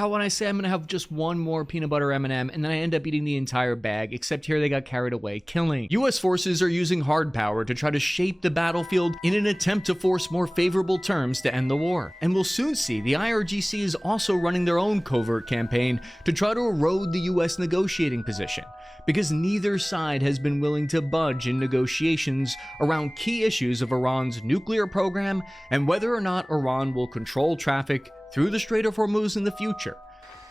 How when I say I'm gonna have just one more peanut butter M&M and then I end up eating the entire bag, except here they got carried away, killing. US forces are using hard power to try to shape the battlefield in an attempt to force more favorable terms to end the war. And we'll soon see the IRGC is also running their own covert campaign to try to erode the US negotiating position, because neither side has been willing to budge in negotiations around key issues of Iran's nuclear program and whether or not Iran will control traffic through the Strait of Hormuz in the future.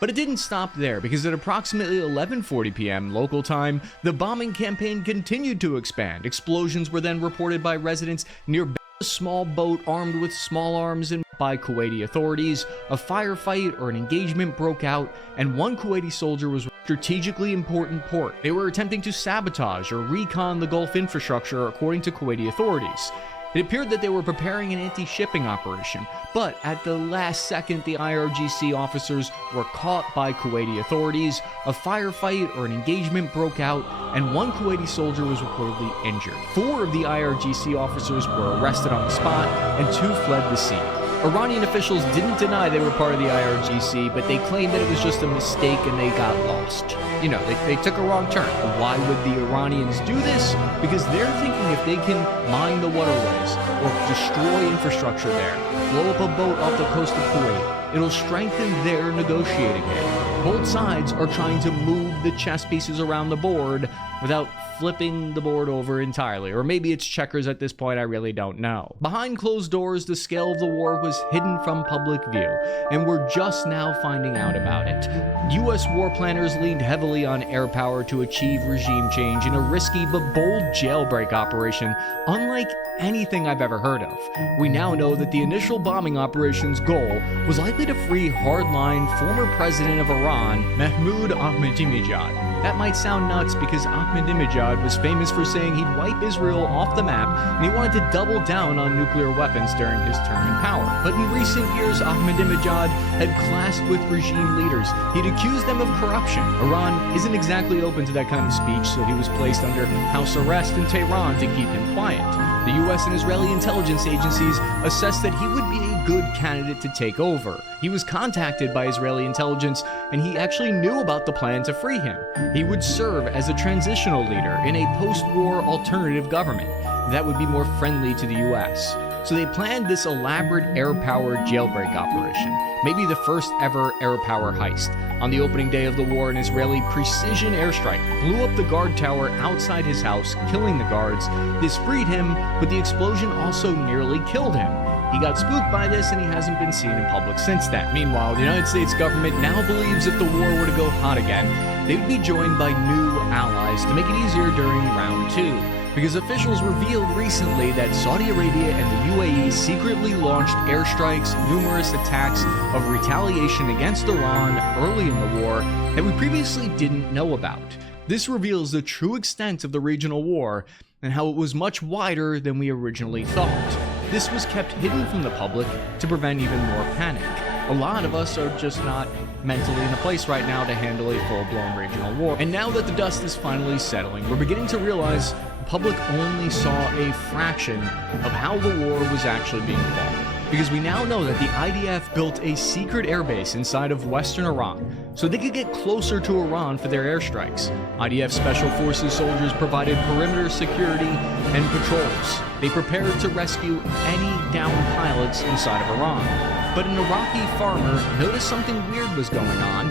But it didn't stop there, because at approximately 11:40 p.m. local time, the bombing campaign continued to expand. Explosions were then reported by residents near a small boat armed with small arms and by Kuwaiti authorities. A firefight or an engagement broke out, and one Kuwaiti soldier was strategically important port. They were attempting to sabotage or recon the Gulf infrastructure, according to Kuwaiti authorities. It appeared that they were preparing an anti-shipping operation, but at the last second, the IRGC officers were caught by Kuwaiti authorities. A firefight or an engagement broke out, and one Kuwaiti soldier was reportedly injured. 4 of the IRGC officers were arrested on the spot, and 2 fled the scene. Iranian officials didn't deny they were part of the IRGC, but they claimed that it was just a mistake and they got lost. You know, they took a wrong turn. Why would the Iranians do this? Because they're thinking if they can mine the waterways or destroy infrastructure there, blow up a boat off the coast of Kuwait, it'll strengthen their negotiating hand. Both sides are trying to move the chess pieces around the board without flipping the board over entirely. Or maybe it's checkers at this point, I really don't know. Behind closed doors, the scale of the war was hidden from public view, and we're just now finding out about it. US war planners leaned heavily on air power to achieve regime change in a risky but bold jailbreak operation unlike anything I've ever heard of. We now know that the initial bombing operation's goal was likely to free hardline former president of Iran, Mahmoud Ahmadinejad. That might sound nuts because Ahmadinejad was famous for saying he'd wipe Israel off the map, and he wanted to double down on nuclear weapons during his term in power. But in recent years, Ahmadinejad had clashed with regime leaders. He'd accused them of corruption. Iran isn't exactly open to that kind of speech, so he was placed under house arrest in Tehran to keep him quiet. The US and Israeli intelligence agencies assessed that he would be a good candidate to take over. He was contacted by Israeli intelligence, and he actually knew about the plan to free him. He would serve as a transitional leader in a post-war alternative government that would be more friendly to the US. So they planned this elaborate air-powered jailbreak operation, maybe the first ever air-power heist. On the opening day of the war, an Israeli precision airstrike blew up the guard tower outside his house, killing the guards. This freed him, but the explosion also nearly killed him. He got spooked by this, and he hasn't been seen in public since then. Meanwhile, the United States government now believes if the war were to go hot again, they would be joined by new allies to make it easier during round 2. Because officials revealed recently that Saudi Arabia and the UAE secretly launched airstrikes, numerous attacks of retaliation against Iran early in the war that we previously didn't know about. This reveals the true extent of the regional war and how it was much wider than we originally thought. This was kept hidden from the public to prevent even more panic. A lot of us are just not mentally in a place right now to handle a full-blown regional war. And now that the dust is finally settling, we're beginning to realize the public only saw a fraction of how the war was actually being fought. Because we now know that the IDF built a secret airbase inside of western Iran so they could get closer to Iran for their airstrikes. IDF Special Forces soldiers provided perimeter security and patrols. They prepared to rescue any downed pilots inside of Iran. But an Iraqi farmer noticed something weird was going on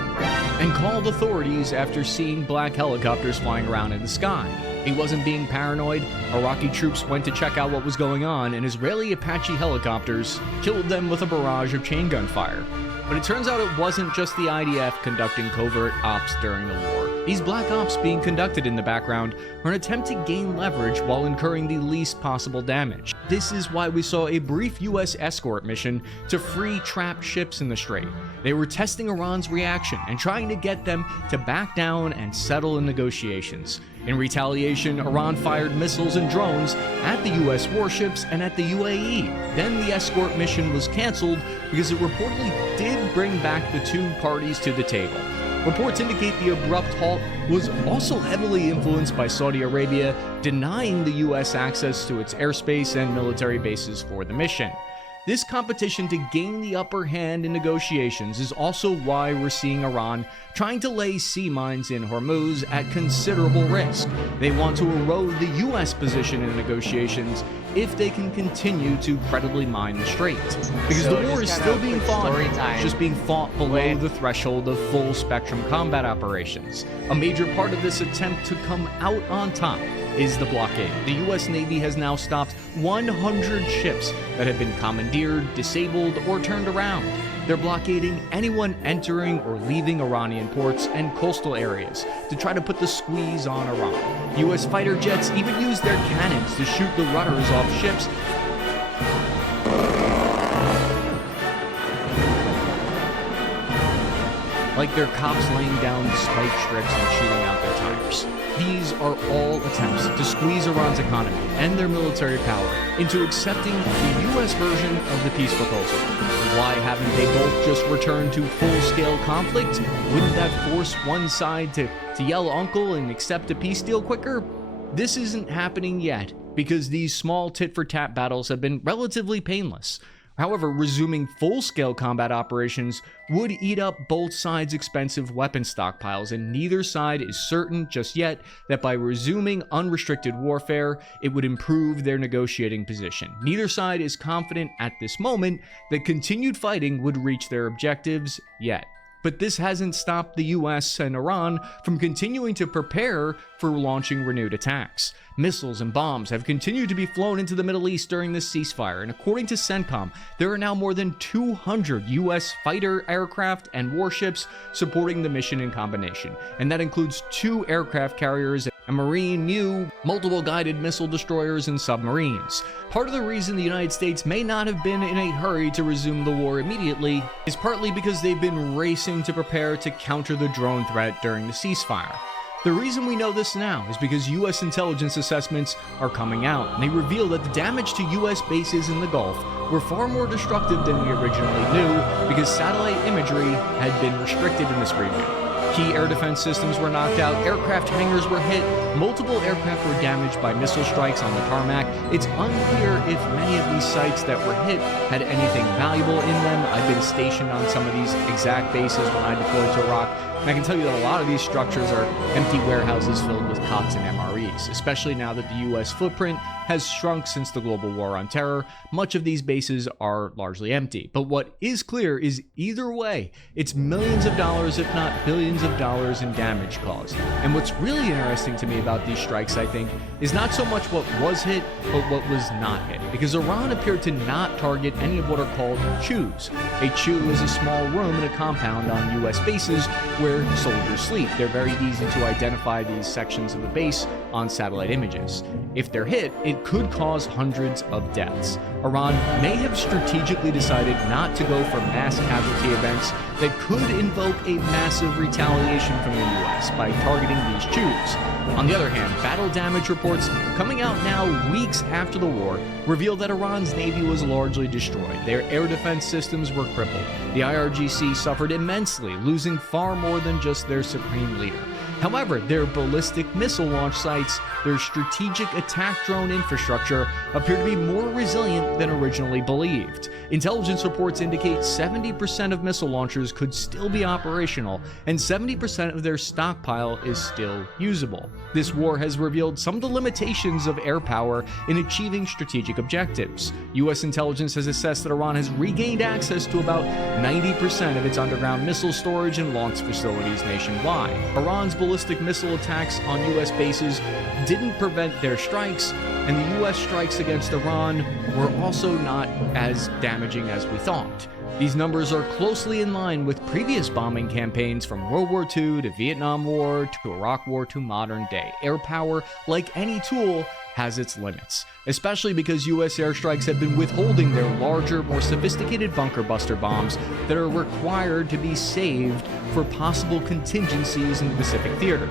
and called authorities after seeing black helicopters flying around in the sky. He wasn't being paranoid. Iraqi troops went to check out what was going on, and Israeli Apache helicopters killed them with a barrage of chain gun fire. But it turns out it wasn't just the IDF conducting covert ops during the war. These black ops being conducted in the background are an attempt to gain leverage while incurring the least possible damage. This is why we saw a brief US escort mission to free trapped ships in the strait. They were testing Iran's reaction and trying to get them to back down and settle in negotiations. In retaliation, Iran fired missiles and drones at the US warships and at the UAE. Then the escort mission was canceled because it reportedly did bring back the two parties to the table. Reports indicate the abrupt halt was also heavily influenced by Saudi Arabia denying the US access to its airspace and military bases for the mission. This competition to gain the upper hand in negotiations is also why we're seeing Iran trying to lay sea mines in Hormuz at considerable risk. They want to erode the US position in negotiations if they can continue to credibly mine the strait. Because the war is still being fought, it's just being fought below the threshold of full spectrum combat operations. A major part of this attempt to come out on top is the blockade. The US Navy has now stopped 100 ships that have been commandeered, disabled, or turned around. They're blockading anyone entering or leaving Iranian ports and coastal areas to try to put the squeeze on Iran. US fighter jets even use their cannons to shoot the rudders off ships, like they're cops laying down spike strips and shooting out their tires. These are all attempts to squeeze Iran's economy and their military power into accepting the US version of the peace proposal. Why haven't they both just returned to full-scale conflict? Wouldn't that force one side to yell uncle and accept a peace deal quicker? This isn't happening yet because these small tit-for-tat battles have been relatively painless. However, resuming full-scale combat operations would eat up both sides' expensive weapon stockpiles, and neither side is certain just yet that by resuming unrestricted warfare, it would improve their negotiating position. Neither side is confident at this moment that continued fighting would reach their objectives yet. But this hasn't stopped the US and Iran from continuing to prepare for launching renewed attacks. Missiles and bombs have continued to be flown into the Middle East during this ceasefire, and according to CENTCOM, there are now more than 200 US fighter aircraft and warships supporting the mission in combination, and that includes 2 aircraft carriers, a Marine Mu, multiple guided missile destroyers, and submarines. Part of the reason the United States may not have been in a hurry to resume the war immediately is partly because they've been racing to prepare to counter the drone threat during the ceasefire. The reason we know this now is because US intelligence assessments are coming out, and they reveal that the damage to US bases in the Gulf were far more destructive than we originally knew because satellite imagery had been restricted in this region. Key air defense systems were knocked out, aircraft hangars were hit, multiple aircraft were damaged by missile strikes on the tarmac. It's unclear if many of these sites that were hit had anything valuable in them. I've been stationed on some of these exact bases when I deployed to Iraq, and I can tell you that a lot of these structures are empty warehouses filled with cots and MREs, especially now that the US footprint has shrunk since the global war on terror. Much of these bases are largely empty. But what is clear is either way, it's millions of dollars, if not billions of dollars in damage caused. And what's really interesting to me about these strikes, I think, is not so much what was hit, but what was not hit. Because Iran appeared to not target any of what are called chews. A chew is a small room in a compound on US bases where soldiers sleep. They're very easy to identify these sections of the base on satellite images. If they're hit, it could cause hundreds of deaths. Iran may have strategically decided not to go for mass casualty events that could invoke a massive retaliation from the US by targeting these chews. On the other hand, battle damage reports coming out now weeks after the war reveal that Iran's navy was largely destroyed. Their air defense systems were crippled. The IRGC suffered immensely, losing far more than just their supreme leader. However, their ballistic missile launch sites, their strategic attack drone infrastructure appear to be more resilient than originally believed. Intelligence reports indicate 70% of missile launchers could still be operational, and 70% of their stockpile is still usable. This war has revealed some of the limitations of air power in achieving strategic objectives. US intelligence has assessed that Iran has regained access to about 90% of its underground missile storage and launch facilities nationwide. Iran's ballistic missile attacks on US bases didn't prevent their strikes, and the US strikes against Iran were also not as damaging as we thought. These numbers are closely in line with previous bombing campaigns from World War II to Vietnam War to Iraq War to modern day. Air power, like any tool, has its limits, especially because US airstrikes have been withholding their larger, more sophisticated bunker buster bombs that are required to be saved for possible contingencies in the Pacific theater.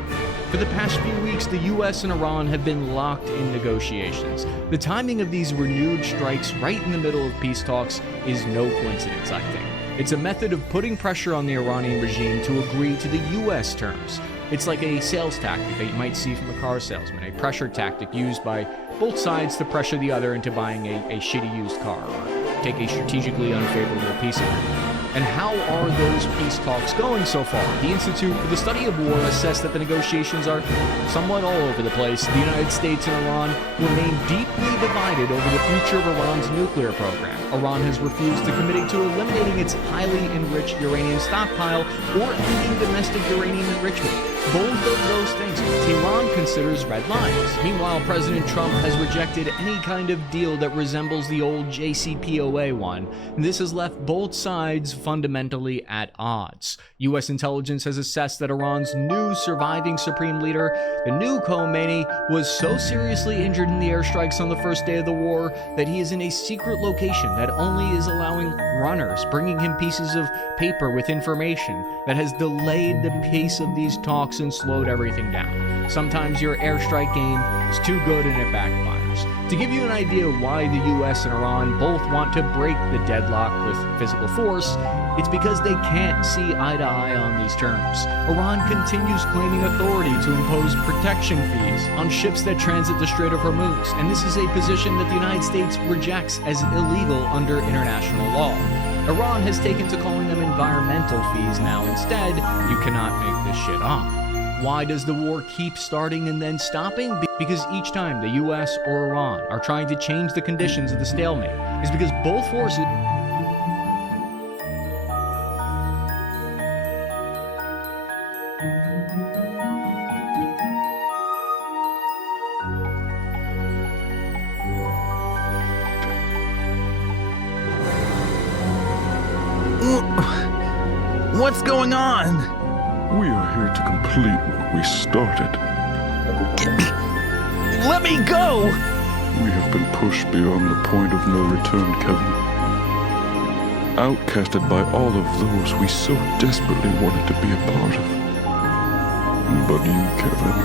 For the past few weeks, the US and Iran have been locked in negotiations. The timing of these renewed strikes right in the middle of peace talks is no coincidence, I think. It's a method of putting pressure on the Iranian regime to agree to the US terms. It's like a sales tactic that you might see from a car salesman, a pressure tactic used by both sides to pressure the other into buying a shitty used car, or take a strategically unfavorable peace agreement. And how are those peace talks going so far? The Institute for the Study of War assessed that the negotiations are somewhat all over the place. The United States and Iran remain deeply divided over the future of Iran's nuclear program. Iran has refused to commit to eliminating its highly enriched uranium stockpile or ending domestic uranium enrichment. Both of those things Tehran considers red lines. Meanwhile, President Trump has rejected any kind of deal that resembles the old JCPOA one, and this has left both sides fundamentally at odds. U.S. intelligence has assessed that Iran's new surviving supreme leader, the new Khomeini, was so seriously injured in the airstrikes on the first day of the war that he is in a secret location that only is allowing runners, bringing him pieces of paper with information that has delayed the pace of these talks and slowed everything down. Sometimes your airstrike game is too good and it backfires. To give you an idea why the US and Iran both want to break the deadlock with physical force, it's because they can't see eye to eye on these terms. Iran continues claiming authority to impose protection fees on ships that transit the Strait of Hormuz, and this is a position that the United States rejects as illegal under international law. Iran has taken to calling them environmental fees now instead. You cannot make this shit up. Why does the war keep starting and then stopping? Because each time the US or Iran are trying to change the conditions of the stalemate, is because both forces What's going on? We are here to complete what we started. Let me go! We have been pushed beyond the point of no return, Kevin. Outcasted by all of those we so desperately wanted to be a part of. But you, Kevin,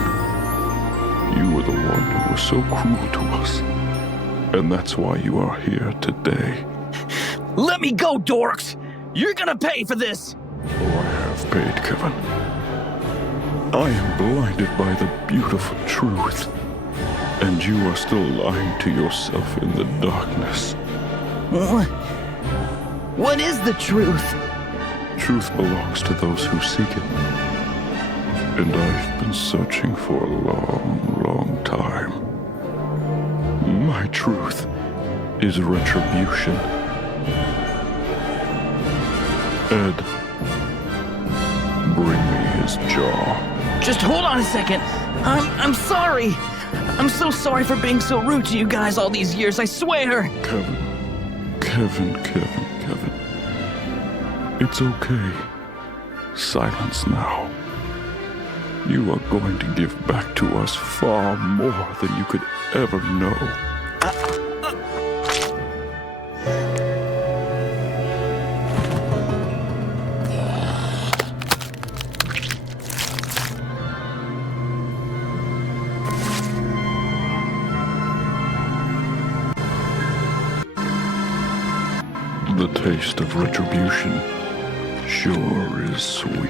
you were the one who was so cruel to us. And that's why you are here today. Let me go, dorks! You're gonna pay for this! Oh, I have paid, Kevin. I am blinded by the beautiful truth. And you are still lying to yourself in the darkness. What is the truth? Truth belongs to those who seek it. And I've been searching for a long, long time. My truth is retribution. Ed, bring me his jaw. Just hold on a second. I'm sorry. I'm so sorry for being so rude to you guys all these years, I swear. Kevin. It's okay. Silence now. You are going to give back to us far more than you could ever know. The taste of retribution sure is sweet.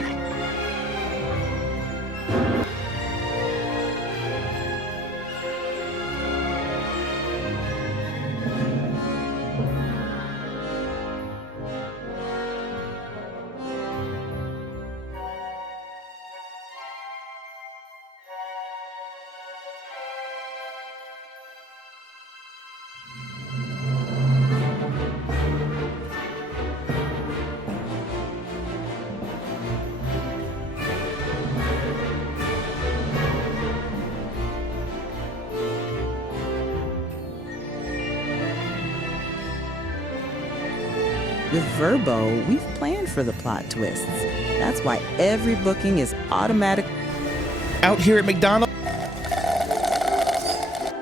With Verbo, we've planned for the plot twists. That's why every booking is automatic. Out here at McDonald's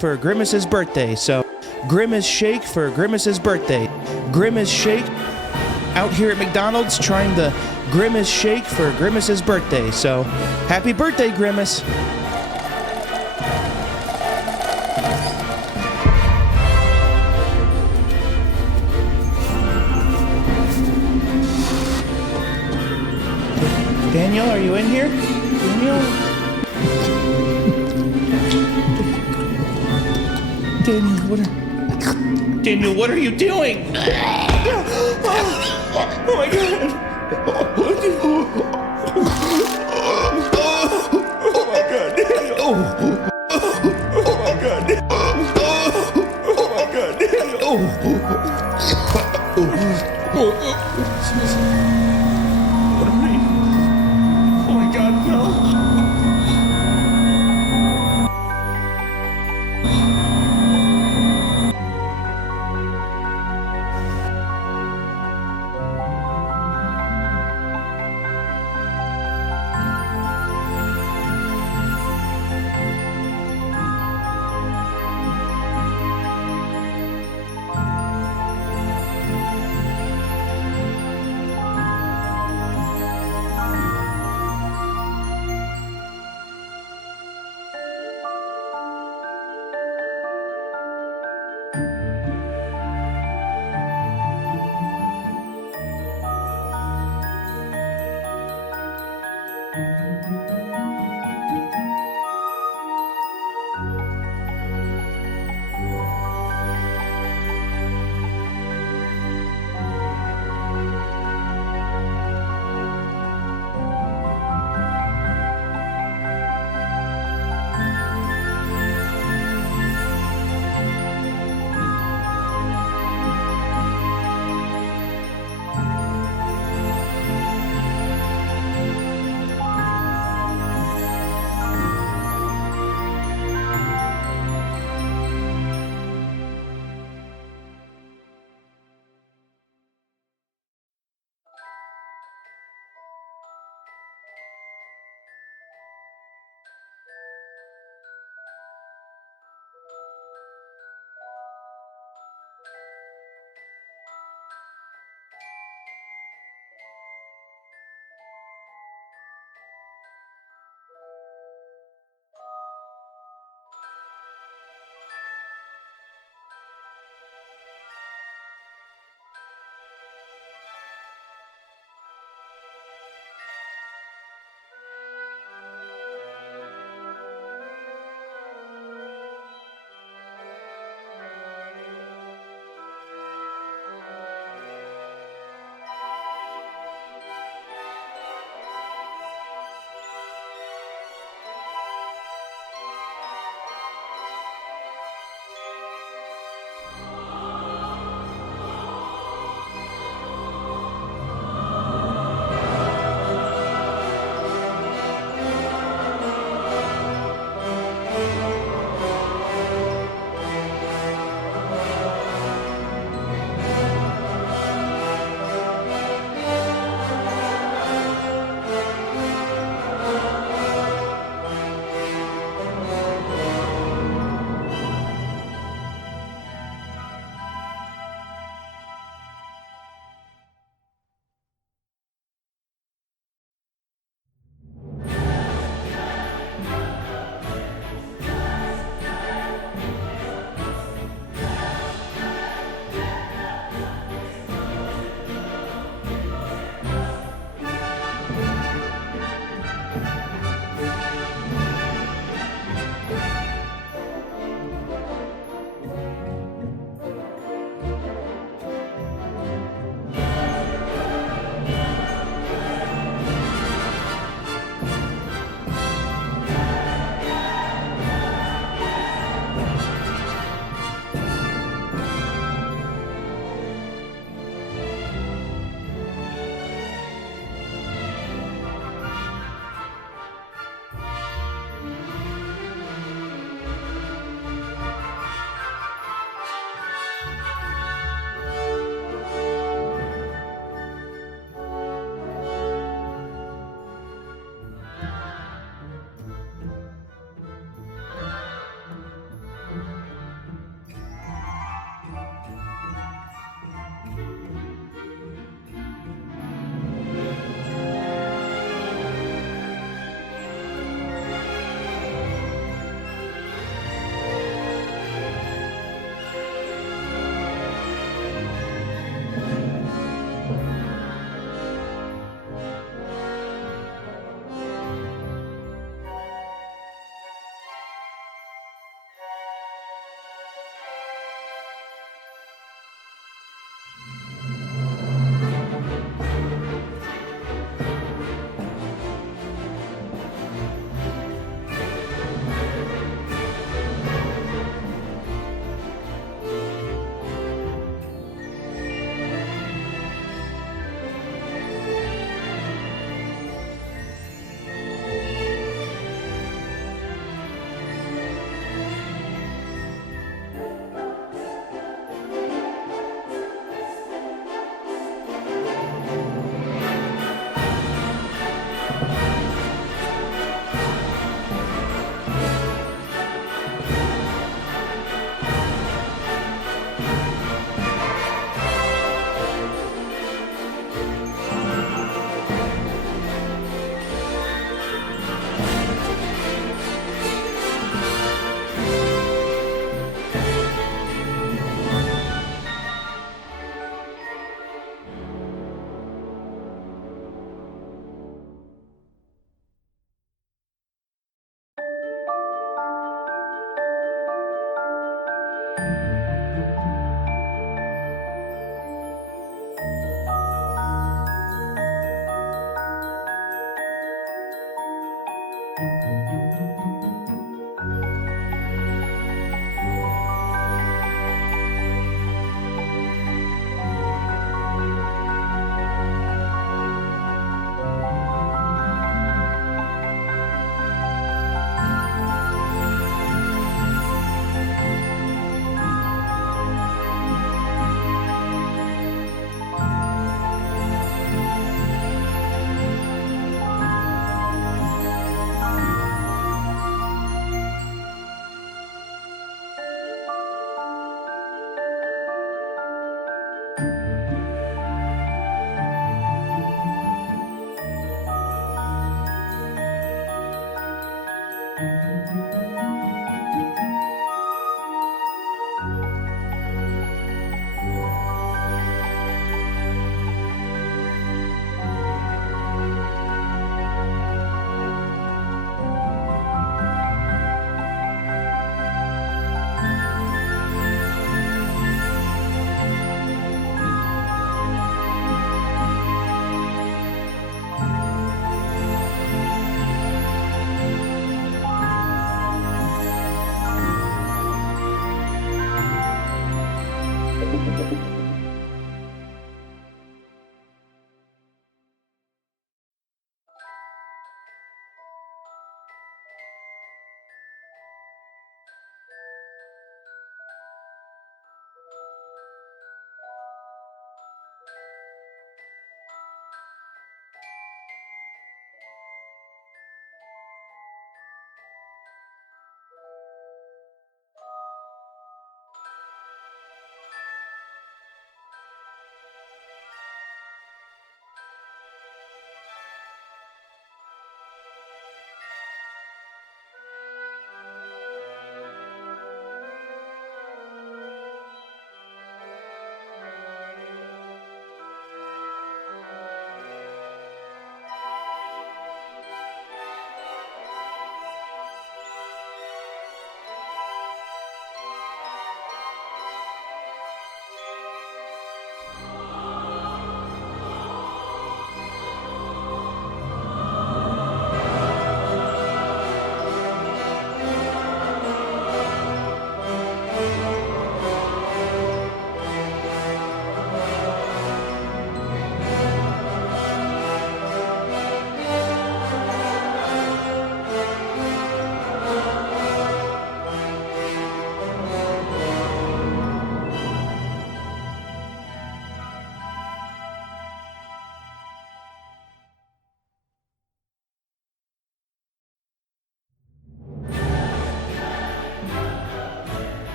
for Grimace's birthday. So, Grimace Shake for Grimace's birthday. Grimace Shake out here at McDonald's trying the Grimace Shake for Grimace's birthday. So, happy birthday, Grimace. Daniel, are you in here? Daniel, what are... Daniel, what are you doing? Oh my god! Oh my god, Daniel! Oh my god, Daniel! Oh my god, Daniel! Oh my god, no!